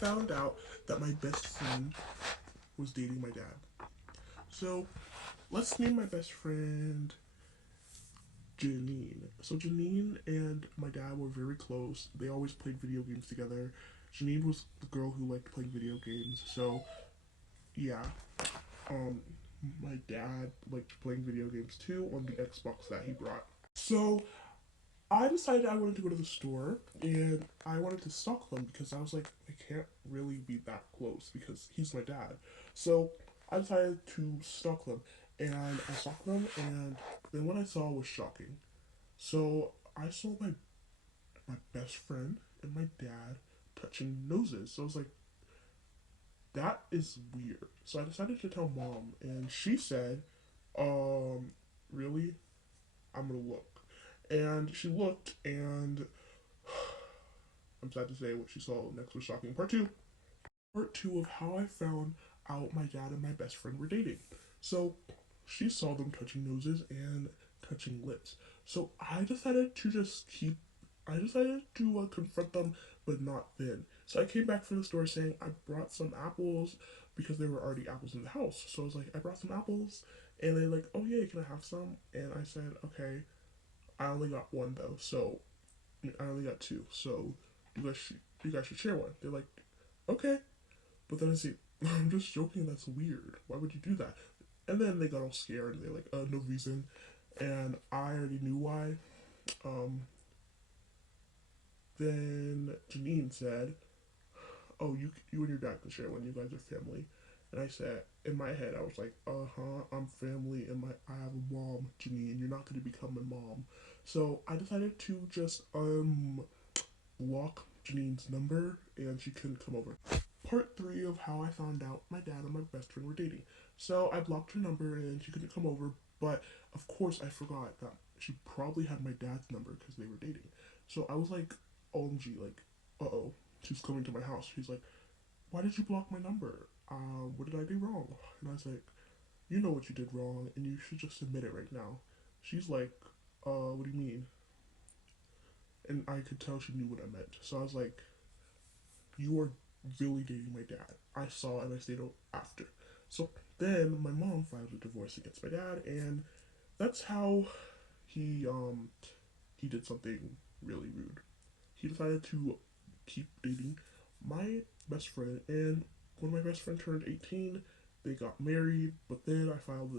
Found out that my best friend was dating my dad. So let's name my best friend Janine. So Janine and my dad were very close. They always played video games together. Janine was the girl who liked playing video games. So yeah, um, my dad liked playing video games too on the Xbox that he brought. So I decided I wanted to go to the store and I wanted to stalk them because I was like, I can't really be that close because he's my dad. So I decided to stalk them and I stalked them and then what I saw was shocking. So I saw my best friend and my dad touching noses. So I was like, that is weird. So I decided to tell mom and she said, really? I'm gonna look. And she looked and I'm sad to say what she saw next was shocking. Part two. Part two of how I found out my dad and my best friend were dating. So she saw them touching noses and touching lips. So I decided to confront them, but not then. So I came back from the store saying I brought some apples because there were already apples in the house. So I was like, I brought some apples, and they're like, oh yeah, can I have some? And I said, okay. I only got one though, so I only got two. So you guys should share one. They're like, okay. But then I say, I'm just joking. That's weird. Why would you do that? And then they got all scared. And they're like, no reason. And I already knew why. Um, then Janine said, "Oh, you and your dad can share one. You guys are family." And I said, in my head, I was like, I'm family, and I have a mom, Janine. You're not going to become my mom. So I decided to just block Janine's number, and she couldn't come over. Part three of how I found out my dad and my best friend were dating. So I blocked her number, and she couldn't come over. But of course, I forgot that she probably had my dad's number because they were dating. So I was like, OMG, like, uh oh, she's coming to my house. She's like, why did you block my number? What did I do wrong? And I was like, you know what you did wrong, and you should just admit it right now. She's like, what do you mean? And I could tell she knew what I meant. So I was like, you are really dating my dad. I saw and I stayed out after. So then my mom filed a divorce against my dad, and that's how he um he did something really rude. He decided to keep dating my best friend, and when my best friend turned 18, they got married. But then I filed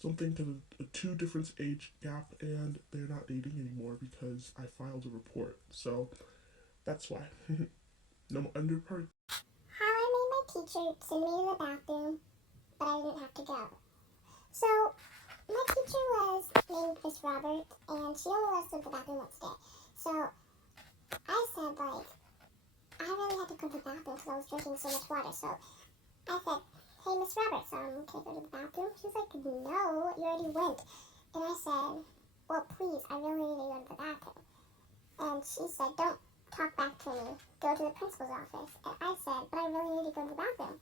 something to a two difference age gap, and they're not dating anymore because I filed a report. So that's why. No underpart. How I made my teacher send me to the bathroom, but I didn't have to go. So, my teacher was named Miss Robert, and she only let us go to the bathroom once a day. So, I said, like, I really had to go to the bathroom because I was drinking so much water. So, I said, hey, Miss Roberts, can I go to the bathroom? She was like, no, you already went. And I said, well, please, I really need to go to the bathroom. And she said, don't talk back to me. Go to the principal's office. And I said, but I really need to go to the bathroom.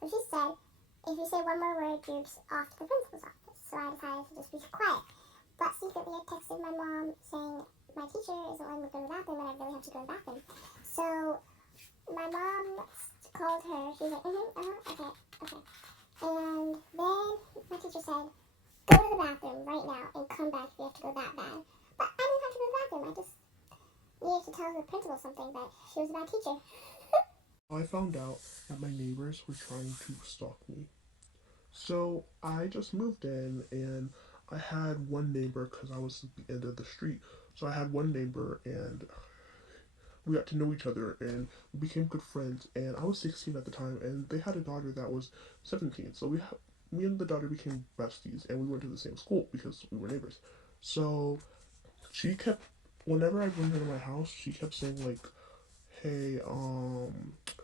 So she said, if you say one more word, you're off to the principal's office. So I decided to just be quiet. But secretly, I texted my mom saying, my teacher isn't letting me go to the bathroom and I really have to go to the bathroom. So my mom called her. She was like, okay, okay. And then my teacher said, go to the bathroom right now and come back if you have to go that bad. But I didn't have to go to the bathroom. I just needed to tell the principal something, but she was a bad teacher. I found out that my neighbors were trying to stalk me. So I just moved in and I had one neighbor because I was at the end of the street. So I had one neighbor and we got to know each other and we became good friends. And I was 16 at the time and they had a daughter that was 17. So me and the daughter became besties and we went to the same school because we were neighbors. So she kept, whenever I bring her to my house, she kept saying like, hey,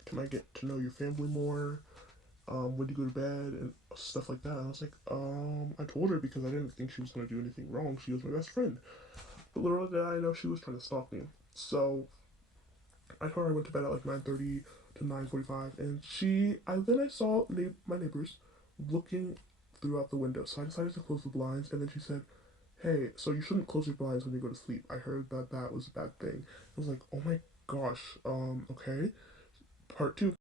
can I get to know your family more? When you go to bed and stuff like that. And I was like, I told her because I didn't think she was gonna do anything wrong. She was my best friend. But little did I know she was trying to stalk me. So I told her I went to bed at like 9:30 to 9:45, and I saw my neighbors looking throughout the window. So I decided to close the blinds, and then she said, "Hey, so you shouldn't close your blinds when you go to sleep. I heard that that was a bad thing." I was like, "Oh my gosh, okay." Part two.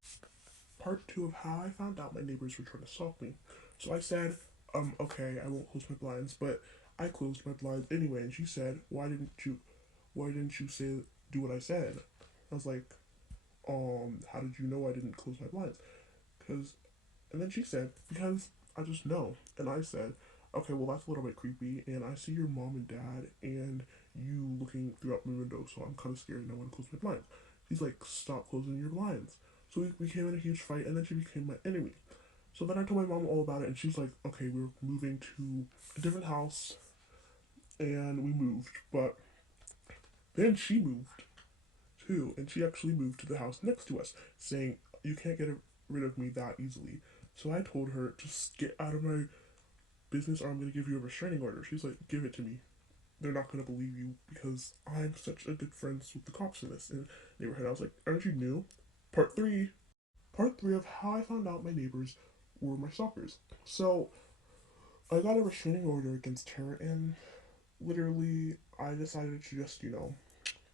Part two of how I found out my neighbors were trying to stalk me. So I said, okay, I won't close my blinds, but I closed my blinds anyway. And she said, why didn't you say, do what I said? I was like, how did you know I didn't close my blinds? Cause, and then she said, because I just know. And I said, okay, well that's a little bit creepy. And I see your mom and dad and you looking throughout my window, so I'm kind of scared and I want to close my blinds. She's like, stop closing your blinds. So we became in a huge fight, and then she became my enemy. So then I told my mom all about it, and she's like, okay, we're moving to a different house, and we moved. But then she moved too, and she actually moved to the house next to us, saying, you can't get rid of me that easily. So I told her, just get out of my business or I'm going to give you a restraining order. She's like, give it to me. They're not going to believe you because I'm such a good friends with the cops in this neighborhood. I was like, aren't you new? Part three. Part three of how I found out my neighbors were my stalkers. So I got a restraining order against her, and literally I decided to just,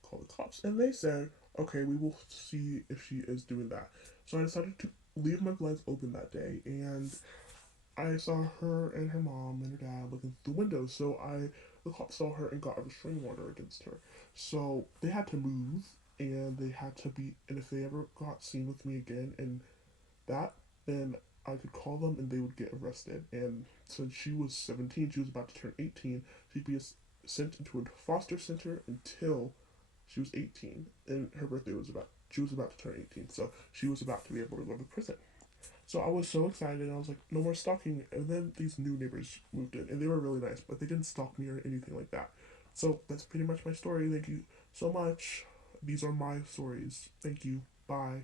call the cops. And they said, okay, we will see if she is doing that. So I decided to leave my blinds open that day, and I saw her and her mom and her dad looking through the window. So the cops saw her and got a restraining order against her. So they had to move, and they had to be, and if they ever got seen with me again, and that, then I could call them and they would get arrested. And since she was 17, she was about to turn 18, she'd be sent into a foster center until she was 18. And her birthday was she was about to turn 18, so she was about to be able to go to prison. So I was so excited, and I was like, no more stalking. And then these new neighbors moved in, and they were really nice, but they didn't stalk me or anything like that. So that's pretty much my story. Thank you so much. These are my stories. Thank you. Bye.